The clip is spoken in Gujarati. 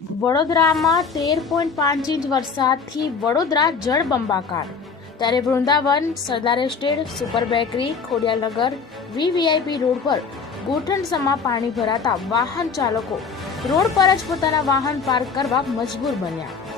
વડોદરામાં 13.5 ઇંચ વરસાદથી વડોદરા જળબંબાકાર. ત્યારે વૃંદાવન, સરદાર estate, super bakery, ખોડિયાલનગર, VVIP road પર ગોઠણસમાં પાણી ભરાતા વાહન ચાલકો રોડ પર જ પોતાના વાહન પાર્ક કરવા મજબૂર બન્યા.